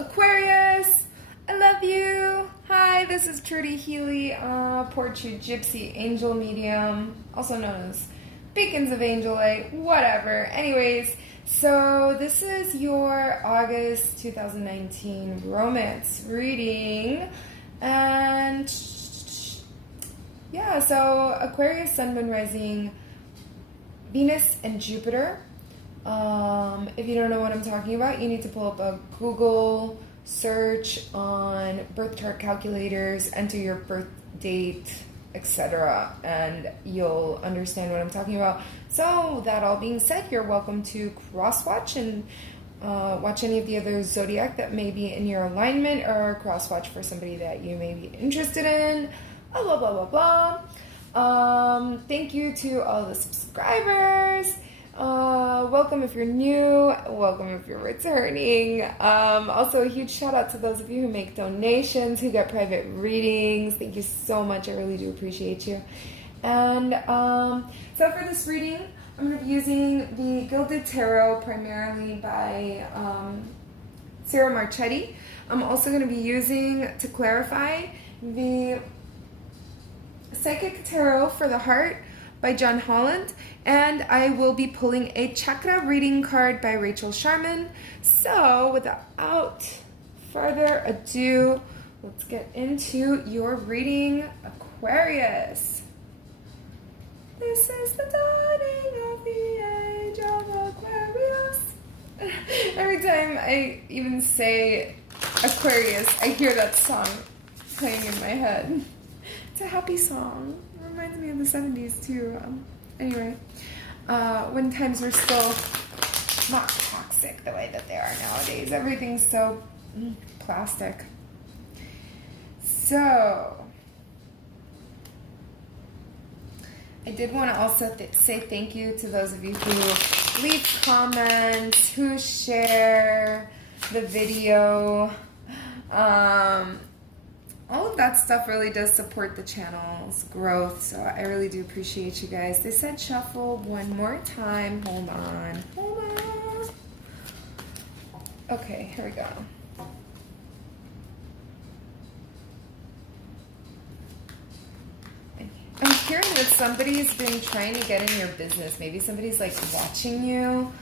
Aquarius, I love you. Hi, this is Trudy Healy, Portrait Gypsy Angel Medium, also known as Beacons of Angel Light, whatever. Anyways, so this is your August 2019 romance reading. And yeah, so Aquarius, Sun, Moon, Rising, Venus, and Jupiter. If you don't know what I'm talking about, you need to pull up a Google search on birth chart calculators, enter your birth date, etc., and you'll understand what I'm talking about. So that all being said, you're welcome to cross-watch and watch any of the other zodiac that may be in your alignment, or cross-watch for somebody that you may be interested in, blah, blah, blah, blah. Thank you to all the subscribers. Welcome if you're new, welcome if you're returning. Also a huge shout out to those of you who make donations, who get private readings. Thank you so much. I really do appreciate you. And so for this reading, I'm going to be using the Gilded Tarot, primarily by Sarah Marchetti. I'm also going to be using, to clarify, the Psychic Tarot for the Heart by John Holland, and I will be pulling a chakra reading card by Rachel Sharman. So without further ado, let's get into your reading, Aquarius. This is the dawning of the age of Aquarius. Every time I even say Aquarius, I hear that song playing in my head. It's a happy song. Reminds me of the 70s too. Anyway, when times were still not toxic the way that they are nowadays. Everything's so plastic. So, I did want to also say thank you to those of you who leave comments, who share the video. All of that stuff really does support the channel's growth, so I really do appreciate you guys. They said shuffle one more time. Hold on. Okay, here we go. I'm hearing that somebody's been trying to get in your business. Maybe somebody's like watching you,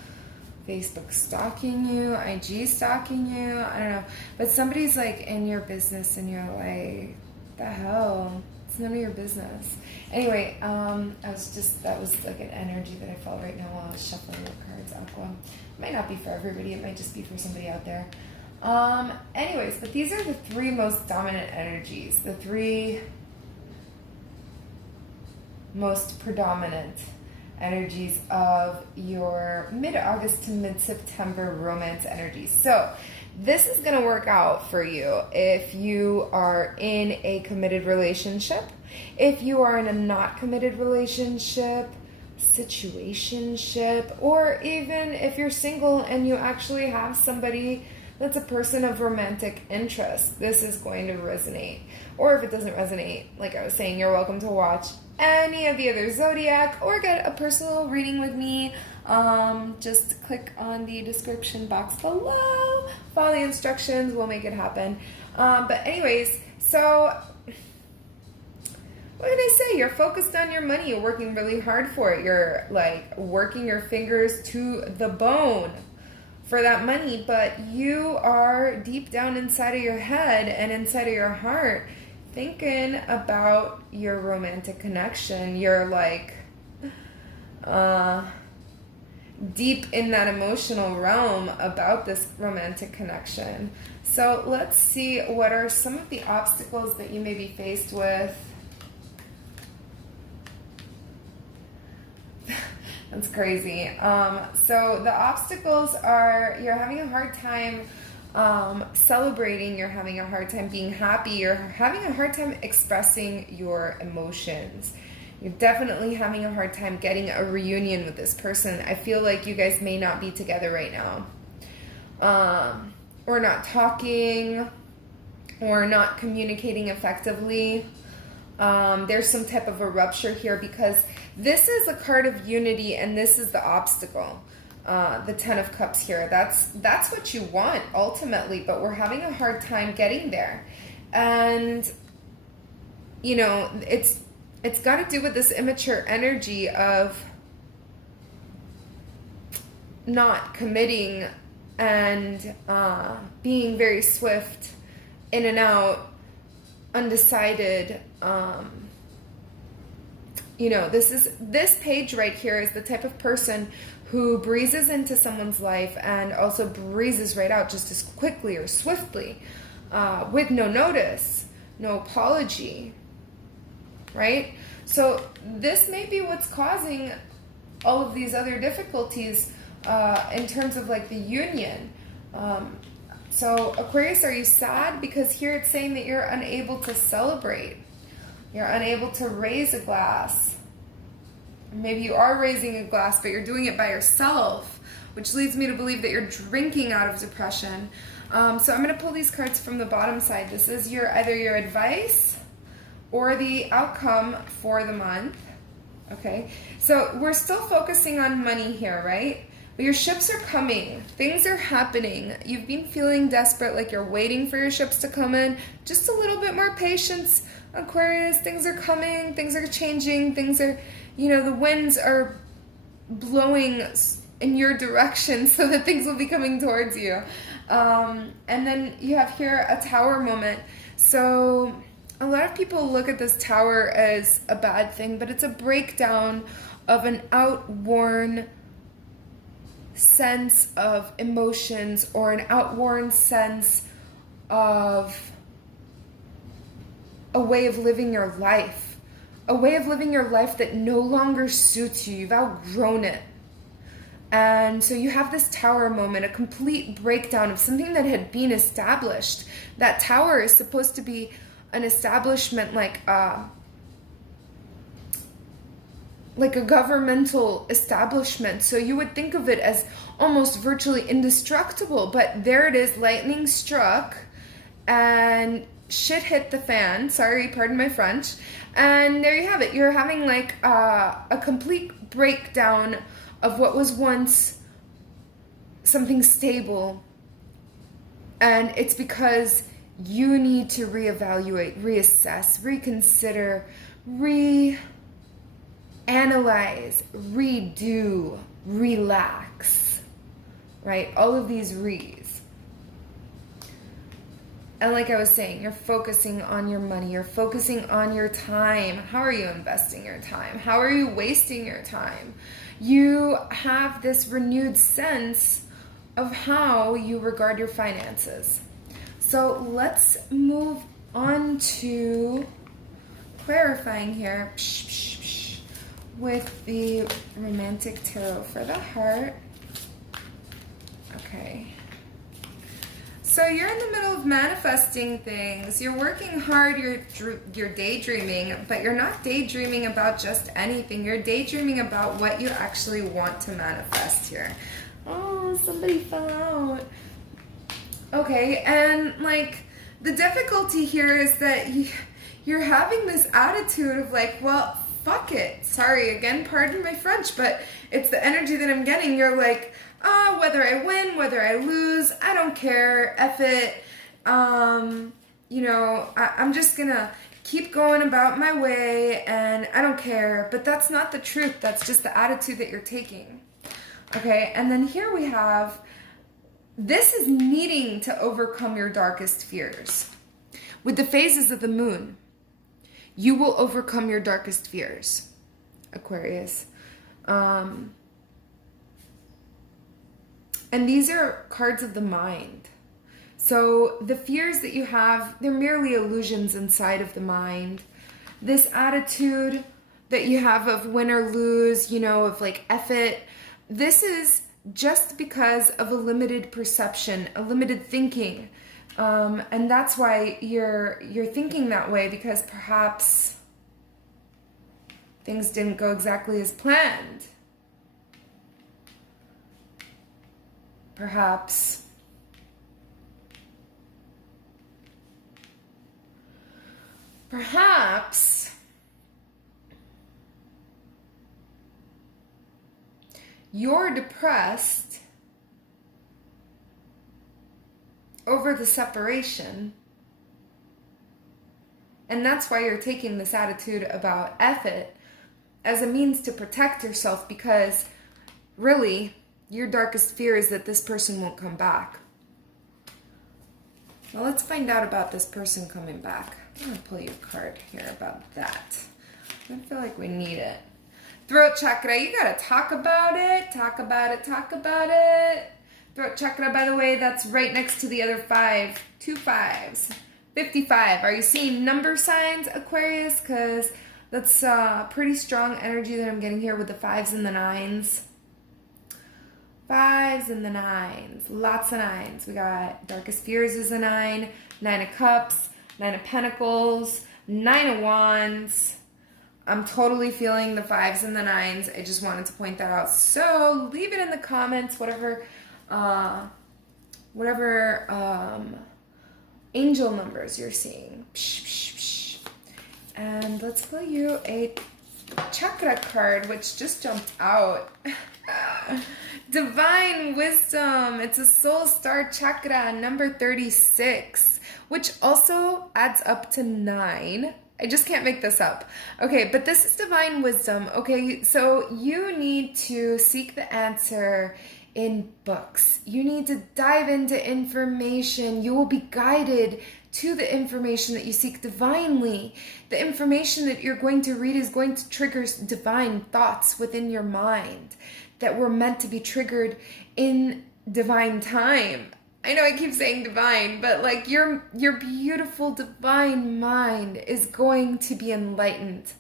Facebook stalking you, IG stalking you, I don't know. But somebody's like in your business and you're like, the hell? It's none of your business. Anyway, that was like an energy that I felt right now while I was shuffling the cards, Aqua. It might not be for everybody, it might just be for somebody out there. Anyways, but these are the three most dominant energies, the three most predominant energies of your mid-August to mid-September romance energies. So this is going to work out for you if you are in a committed relationship, if you are in a not committed relationship, situationship, or even if you're single and you actually have somebody that's a person of romantic interest. This is going to resonate. Or if it doesn't resonate, like I was saying, you're welcome to watch any of the other zodiac or get a personal reading with me. Just click on the description box below, follow the instructions, we'll make it happen. But anyways, so what did I say? You're focused on your money, you're working really hard for it, you're like working your fingers to the bone for that money, but you are deep down inside of your head and inside of your heart thinking about your romantic connection. You're like deep in that emotional realm about this romantic connection. So let's see, what are some of the obstacles that you may be faced with? That's crazy. So the obstacles are, you're having a hard time celebrating, you're having a hard time being happy, you're having a hard time expressing your emotions. You're definitely having a hard time getting a reunion with this person. I feel like you guys may not be together right now. Or not talking, or not communicating effectively. There's some type of a rupture here because this is a card of unity and this is the obstacle. the Ten of Cups here. That's what you want ultimately, but we're having a hard time getting there. And you know, it's got to do with this immature energy of not committing and being very swift in and out, undecided. You know, this page right here is the type of person who breezes into someone's life and also breezes right out just as quickly or swiftly, with no notice, no apology, right? So this may be what's causing all of these other difficulties in terms of like the union. So Aquarius, are you sad? Because here it's saying that you're unable to celebrate. You're unable to raise a glass. Maybe you are raising a glass, but you're doing it by yourself, which leads me to believe that you're drinking out of depression. So I'm going to pull these cards from the bottom side. This is either your advice or the outcome for the month. Okay, so we're still focusing on money here, right? But your ships are coming. Things are happening. You've been feeling desperate, like you're waiting for your ships to come in. Just a little bit more patience, Aquarius. Things are coming. Things are changing. Things are, you know, the winds are blowing in your direction so that things will be coming towards you. And then you have here a tower moment. So a lot of people look at this tower as a bad thing, but it's a breakdown of an outworn sense of emotions or an outworn sense of a way of living your life. A way of living your life that no longer suits you. You've outgrown it. And so you have this tower moment, a complete breakdown of something that had been established. That tower is supposed to be an establishment like a governmental establishment. So you would think of it as almost virtually indestructible, but there it is, lightning struck and shit hit the fan. Sorry, pardon my French. And there you have it. You're having like a complete breakdown of what was once something stable. And it's because you need to reevaluate, reassess, reconsider, analyze, redo, relax, right? All of these re's. And like I was saying, you're focusing on your money. You're focusing on your time. How are you investing your time? How are you wasting your time? You have this renewed sense of how you regard your finances. So let's move on to clarifying here. With the romantic tarot for the heart. Okay. So you're in the middle of manifesting things. You're working hard, you're daydreaming, but you're not daydreaming about just anything. You're daydreaming about what you actually want to manifest here. Oh, somebody fell out. Okay, and like the difficulty here is that you're having this attitude of like, well, fuck it. Sorry, again, pardon my French, but it's the energy that I'm getting. You're like, whether I win, whether I lose, I don't care. F it. You know, I'm just gonna keep going about my way and I don't care. But that's not the truth. That's just the attitude that you're taking. Okay, and then here we have, this is needing to overcome your darkest fears. With the phases of the moon, you will overcome your darkest fears, Aquarius. And these are cards of the mind. So the fears that you have, they're merely illusions inside of the mind. This attitude that you have of win or lose, you know, of like F it, this is just because of a limited perception, a limited thinking. And that's why you're thinking that way, because perhaps things didn't go exactly as planned. Perhaps you're depressed over the separation. And that's why you're taking this attitude about F it as a means to protect yourself, because really, your darkest fear is that this person won't come back. Well, let's find out about this person coming back. I'm going to pull you a card here about that. I feel like we need it. Throat chakra, you got to talk about it. Talk about it. Talk about it. Throat chakra, by the way, that's right next to the other 5. 2 5s. 55. Are you seeing number signs, Aquarius? Because that's pretty strong energy that I'm getting here with the 5s and the 9s. 5s and the 9s. Lots of 9s. We got Darkest Fears is a 9. 9 of Cups. 9 of Pentacles. 9 of Wands. I'm totally feeling the 5s and the 9s. I just wanted to point that out. So leave it in the comments, whatever angel numbers you're seeing. And let's pull you a chakra card, which just jumped out. Divine Wisdom. It's a soul star chakra, number 36, which also adds up to 9. I just can't make this up. Okay, but this is Divine Wisdom. Okay, so you need to seek the answer in books. You need to dive into information. You will be guided to the information that you seek divinely. The information that you're going to read is going to trigger divine thoughts within your mind that were meant to be triggered in divine time. I know I keep saying divine, but like your beautiful divine mind is going to be enlightened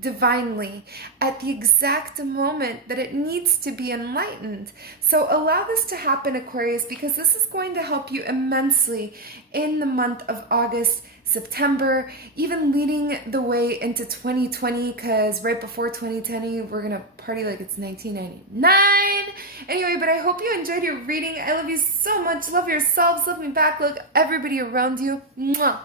divinely at the exact moment that it needs to be enlightened. So allow this to happen, Aquarius, because this is going to help you immensely in the month of August, September, even leading the way into 2020, because right before 2020, we're going to party like it's 1999. Anyway, but I hope you enjoyed your reading. I love you so much. Love yourselves. Love me back. Love everybody around you. Mwah.